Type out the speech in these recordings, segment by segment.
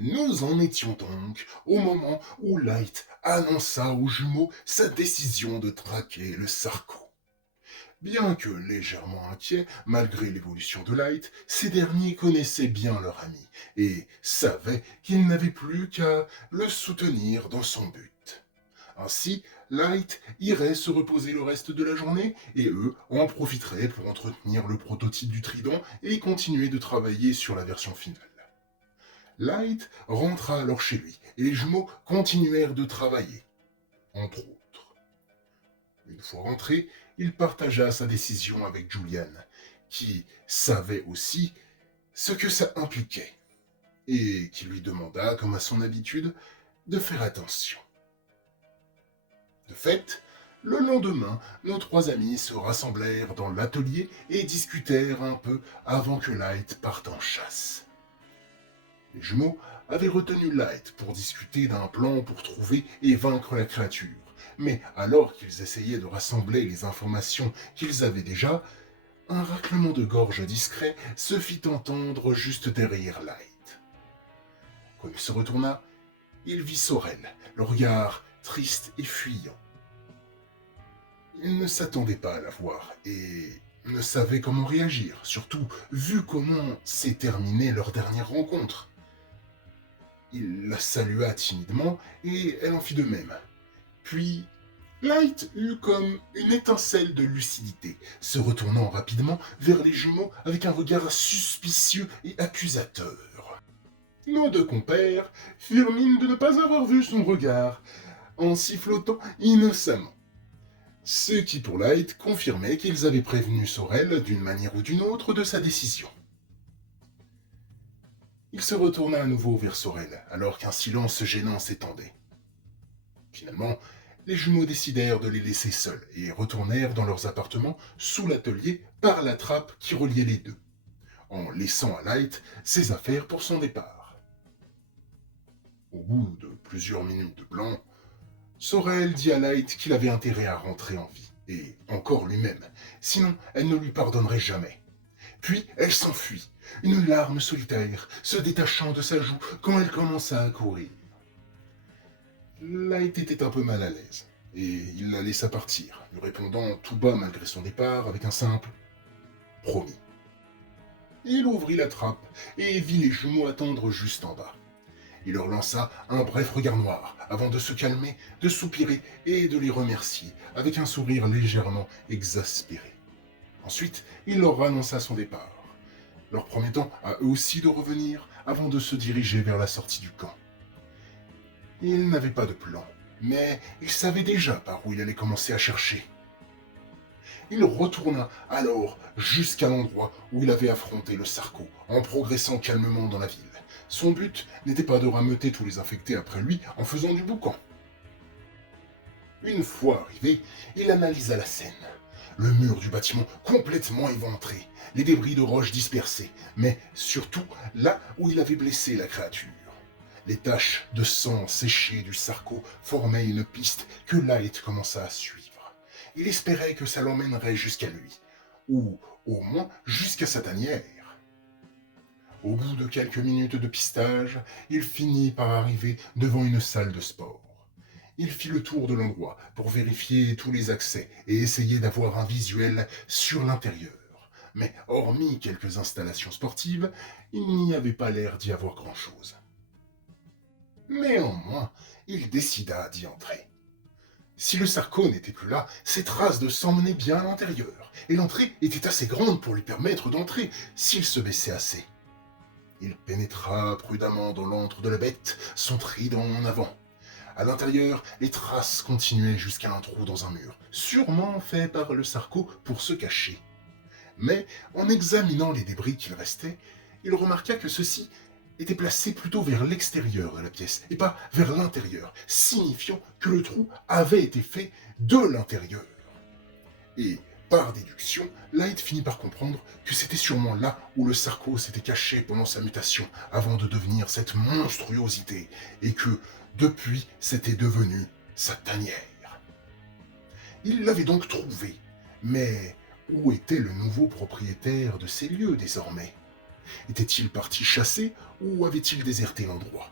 Nous en étions donc au moment où Light annonça aux jumeaux sa décision de traquer le Sarko. Bien que légèrement inquiets, malgré l'évolution de Light, ces derniers connaissaient bien leur ami et savaient qu'ils n'avaient plus qu'à le soutenir dans son but. Ainsi, Light irait se reposer le reste de la journée et eux en profiteraient pour entretenir le prototype du Trident et continuer de travailler sur la version finale. Light rentra alors chez lui et les jumeaux continuèrent de travailler, entre autres. Une fois rentré, il partagea sa décision avec Julian, qui savait aussi ce que ça impliquait, et qui lui demanda, comme à son habitude, de faire attention. De fait, le lendemain, nos trois amis se rassemblèrent dans l'atelier et discutèrent un peu avant que Light parte en chasse. Les jumeaux avaient retenu Light pour discuter d'un plan pour trouver et vaincre la créature. Mais alors qu'ils essayaient de rassembler les informations qu'ils avaient déjà, un raclement de gorge discret se fit entendre juste derrière Light. Quand il se retourna, il vit Sorel, le regard triste et fuyant. Il ne s'attendait pas à la voir et ne savait comment réagir, surtout vu comment s'est terminée leur dernière rencontre. Il la salua timidement et elle en fit de même. Puis, Light eut comme une étincelle de lucidité, se retournant rapidement vers les jumeaux avec un regard suspicieux et accusateur. Nos deux compères firent mine de ne pas avoir vu son regard, en sifflotant innocemment. Ce qui pour Light confirmait qu'ils avaient prévenu Sorel d'une manière ou d'une autre de sa décision. Il se retourna à nouveau vers Sorel, alors qu'un silence gênant s'étendait. Finalement, les jumeaux décidèrent de les laisser seuls et retournèrent dans leurs appartements sous l'atelier par la trappe qui reliait les deux, en laissant à Light ses affaires pour son départ. Au bout de plusieurs minutes de blanc, Sorel dit à Light qu'il avait intérêt à rentrer en vie, et encore lui-même, sinon elle ne lui pardonnerait jamais. Puis elle s'enfuit, une larme solitaire se détachant de sa joue quand elle commença à courir. Light était un peu mal à l'aise, et il la laissa partir, lui répondant tout bas malgré son départ avec un simple « promis ». Il ouvrit la trappe et vit les jumeaux attendre juste en bas. Il leur lança un bref regard noir avant de se calmer, de soupirer et de les remercier avec un sourire légèrement exaspéré. Ensuite, il leur annonça son départ, leur promettant à eux aussi de revenir avant de se diriger vers la sortie du camp. Il n'avait pas de plan, mais il savait déjà par où il allait commencer à chercher. Il retourna alors jusqu'à l'endroit où il avait affronté le Sarko, en progressant calmement dans la ville. Son but n'était pas de rameuter tous les infectés après lui en faisant du boucan. Une fois arrivé, il analysa la scène. Le mur du bâtiment complètement éventré, les débris de roches dispersés, mais surtout là où il avait blessé la créature. Les taches de sang séché du Sarko formaient une piste que Light commença à suivre. Il espérait que ça l'emmènerait jusqu'à lui, ou au moins jusqu'à sa tanière. Au bout de quelques minutes de pistage, il finit par arriver devant une salle de sport. Il fit le tour de l'endroit pour vérifier tous les accès et essayer d'avoir un visuel sur l'intérieur. Mais hormis quelques installations sportives, il n'y avait pas l'air d'y avoir grand-chose. Néanmoins, il décida d'y entrer. Si le Sarko n'était plus là, ses traces de sang menaient bien à l'intérieur, et l'entrée était assez grande pour lui permettre d'entrer s'il se baissait assez. Il pénétra prudemment dans l'antre de la bête, son trident en avant. À l'intérieur, les traces continuaient jusqu'à un trou dans un mur, sûrement fait par le Sarko pour se cacher. Mais en examinant les débris qu'il restait, il remarqua que ceux-ci étaient placés plutôt vers l'extérieur de la pièce et pas vers l'intérieur, signifiant que le trou avait été fait de l'intérieur. Et par déduction, Light finit par comprendre que c'était sûrement là où le Sarko s'était caché pendant sa mutation avant de devenir cette monstruosité, et que, depuis, c'était devenu sa tanière. Il l'avait donc trouvé, mais où était le nouveau propriétaire de ces lieux désormais ? Était-il parti chasser ou avait-il déserté l'endroit?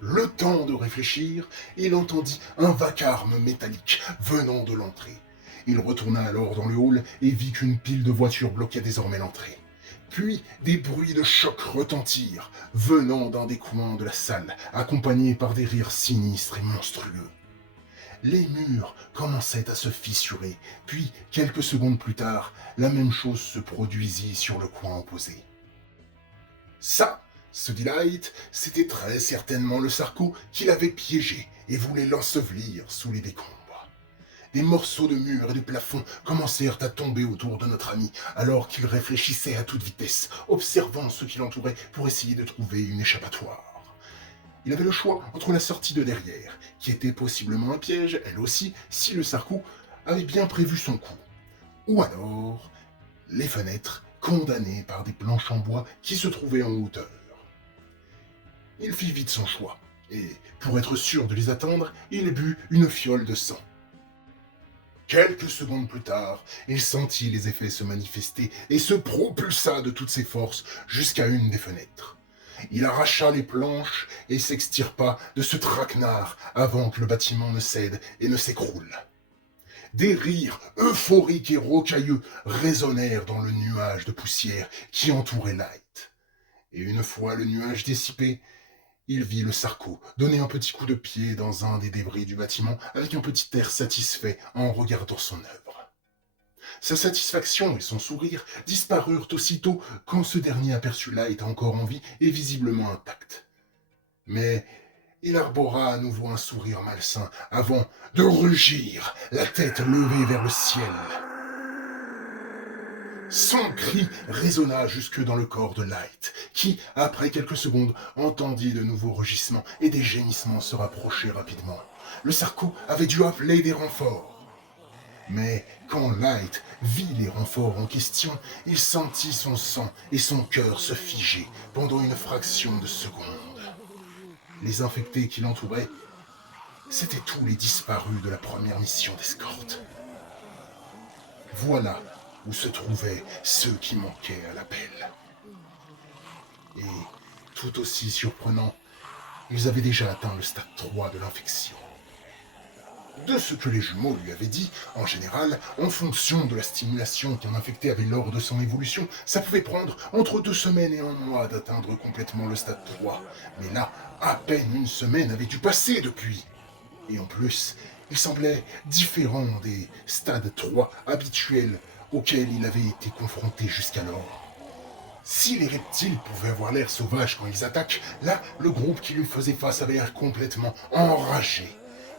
Le temps de réfléchir, il entendit un vacarme métallique venant de l'entrée. Il retourna alors dans le hall et vit qu'une pile de voitures bloquait désormais l'entrée. Puis des bruits de choc retentirent, venant d'un des coins de la salle, accompagnés par des rires sinistres et monstrueux. Les murs commençaient à se fissurer, puis, quelques secondes plus tard, la même chose se produisit sur le coin opposé. Ça, se dit Light, c'était très certainement le Sarco qui l'avait piégé et voulait l'ensevelir sous les décombres. Des morceaux de mur et de plafond commencèrent à tomber autour de notre ami, alors qu'il réfléchissait à toute vitesse, observant ce qui l'entourait pour essayer de trouver une échappatoire. Il avait le choix entre la sortie de derrière, qui était possiblement un piège, elle aussi, si le Sarco avait bien prévu son coup, ou alors les fenêtres condamnées par des planches en bois qui se trouvaient en hauteur. Il fit vite son choix, et, pour être sûr de les attendre, il but une fiole de sang. Quelques secondes plus tard, il sentit les effets se manifester et se propulsa de toutes ses forces jusqu'à une des fenêtres. Il arracha les planches et s'extirpa de ce traquenard avant que le bâtiment ne cède et ne s'écroule. Des rires euphoriques et rocailleux résonnèrent dans le nuage de poussière qui entourait Light. Et une fois le nuage dissipé, il vit le Sarco donner un petit coup de pied dans un des débris du bâtiment avec un petit air satisfait en regardant son œuvre. Sa satisfaction et son sourire disparurent aussitôt quand ce dernier aperçut Light encore en vie et visiblement intact. Mais il arbora à nouveau un sourire malsain avant de rugir, la tête levée vers le ciel. Son cri résonna jusque dans le corps de Light, qui, après quelques secondes, entendit de nouveaux rugissements et des gémissements se rapprocher rapidement. Le Sarco avait dû appeler des renforts. Mais quand Light vit les renforts en question, il sentit son sang et son cœur se figer pendant une fraction de seconde. Les infectés qui l'entouraient, c'étaient tous les disparus de la première mission d'escorte. Voilà où se trouvaient ceux qui manquaient à l'appel. Et, tout aussi surprenant, ils avaient déjà atteint le stade 3 de l'infection. De ce que les jumeaux lui avaient dit, en général, en fonction de la stimulation qu'un infecté avait lors de son évolution, ça pouvait prendre entre 2 semaines et 1 mois d'atteindre complètement le stade 3. Mais là, à peine une semaine avait dû passer depuis. Et en plus, il semblait différent des stades 3 habituels auxquels il avait été confronté jusqu'alors. Si les reptiles pouvaient avoir l'air sauvage quand ils attaquent, là, le groupe qui lui faisait face avait l'air complètement enragé.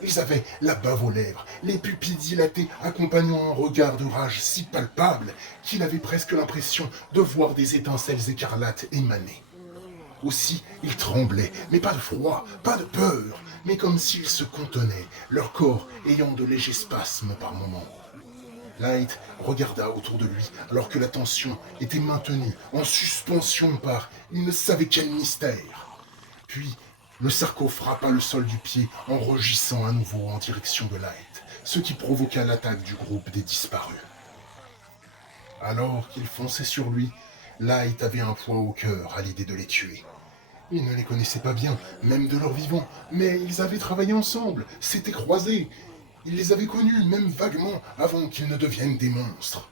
Ils avaient la bave aux lèvres, les pupilles dilatées accompagnant un regard de rage si palpable qu'il avait presque l'impression de voir des étincelles écarlates émaner. Aussi, ils tremblaient, mais pas de froid, pas de peur, mais comme s'ils se contenaient, leur corps ayant de légers spasmes par moments. Light regarda autour de lui alors que la tension était maintenue, en suspension par il ne savait quel mystère. Puis, le Sarco frappa le sol du pied en rugissant à nouveau en direction de Light, ce qui provoqua l'attaque du groupe des disparus. Alors qu'il fonçait sur lui, Light avait un poids au cœur à l'idée de les tuer. Il ne les connaissait pas bien, même de leur vivant, mais ils avaient travaillé ensemble, s'étaient croisés. Il les avait connus, même vaguement, avant qu'ils ne deviennent des monstres.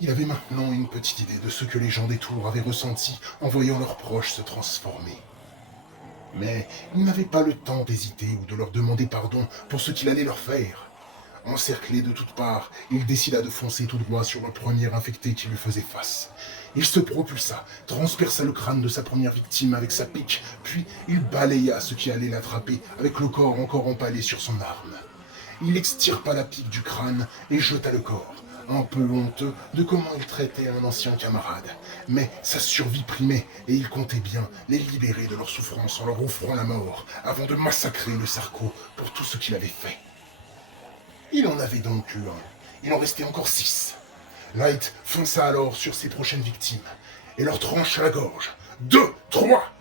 Il avait maintenant une petite idée de ce que les gens des tours avaient ressenti en voyant leurs proches se transformer. Mais il n'avait pas le temps d'hésiter ou de leur demander pardon pour ce qu'il allait leur faire. Encerclé de toutes parts, il décida de foncer tout droit sur le premier infecté qui lui faisait face. Il se propulsa, transperça le crâne de sa première victime avec sa pique, puis il balaya ce qui allait l'attraper avec le corps encore empalé sur son arme. Il extirpa la pique du crâne et jeta le corps, un peu honteux de comment il traitait un ancien camarade. Mais sa survie primait et il comptait bien les libérer de leur souffrance en leur offrant la mort, avant de massacrer le Sarco pour tout ce qu'il avait fait. Il en avait donc eu un. Il en restait encore 6. Light fonça alors sur ses prochaines victimes et leur trancha la gorge. 2, 3.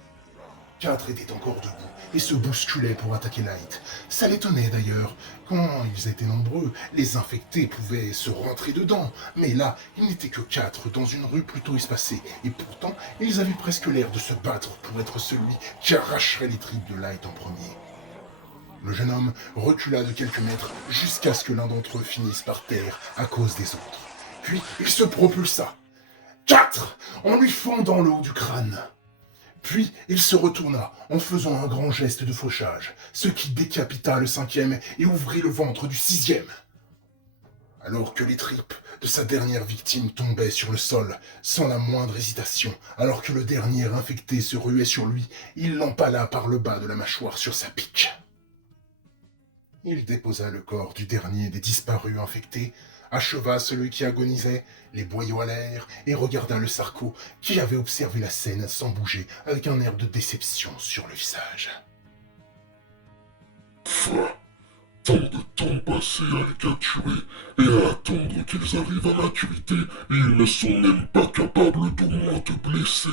4 étaient encore debout et se bousculaient pour attaquer Light. Ça l'étonnait d'ailleurs. Quand ils étaient nombreux, les infectés pouvaient se rentrer dedans. Mais là, ils n'étaient que 4 dans une rue plutôt espacée. Et pourtant, ils avaient presque l'air de se battre pour être celui qui arracherait les tripes de Light en premier. Le jeune homme recula de quelques mètres jusqu'à ce que l'un d'entre eux finisse par terre à cause des autres. Puis, il se propulsa. 4 en lui fendant le haut du crâne. Puis il se retourna en faisant un grand geste de fauchage, ce qui décapita le 5e et ouvrit le ventre du 6e. Alors que les tripes de sa dernière victime tombaient sur le sol, sans la moindre hésitation, alors que le dernier infecté se ruait sur lui, il l'empala par le bas de la mâchoire sur sa pique. Il déposa le corps du dernier des disparus infectés, acheva celui qui agonisait, les boyaux à l'air, et regarda le Sarko, qui avait observé la scène sans bouger, avec un air de déception sur le visage. Tant de temps passé à les capturer et à attendre qu'ils arrivent à maturité, et ils ne sont même pas capables d'au moins te blesser.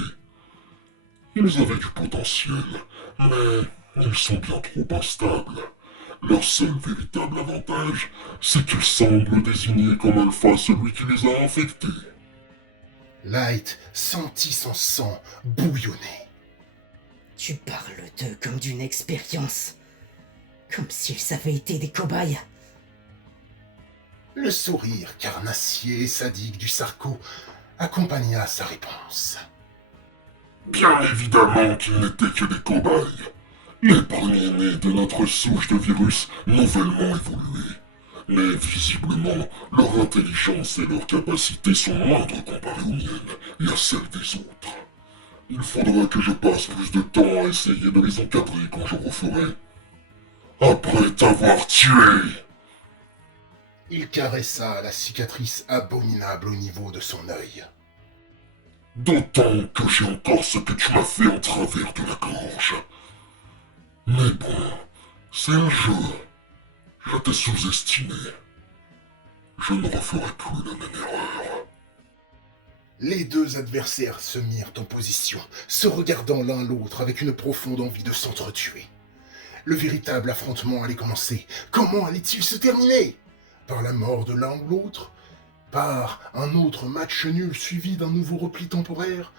Ils avaient du potentiel, mais ils sont bien trop instables. Leur seul véritable avantage, c'est qu'ils semblent désigner comme alpha celui qui les a infectés. Light sentit son sang bouillonner. Tu parles d'eux comme d'une expérience. Comme s'ils avaient été des cobayes. Le sourire carnassier et sadique du Sarko accompagna sa réponse. Bien évidemment qu'ils n'étaient que des cobayes. Les premiers-nés de notre souche de virus nouvellement évolués. Mais visiblement, leur intelligence et leurs capacités sont moindres comparées aux miennes et à celles des autres. Il faudra que je passe plus de temps à essayer de les encadrer quand je referai. Après t'avoir tué. Il caressa la cicatrice abominable au niveau de son œil. D'autant que j'ai encore ce que tu m'as fait en travers de la gorge. Mais bon, c'est un jeu. Je t'ai sous-estimé. Je ne referai plus la même erreur. Les deux adversaires se mirent en position, se regardant l'un l'autre avec une profonde envie de s'entretuer. Le véritable affrontement allait commencer. Comment allait-il se terminer? Par la mort de l'un ou l'autre? Par un autre match nul suivi d'un nouveau repli temporaire?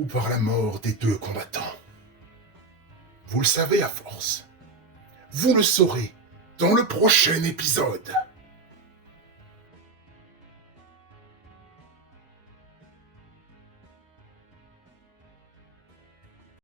Ou par la mort des deux combattants? Vous le savez à force. Vous le saurez dans le prochain épisode.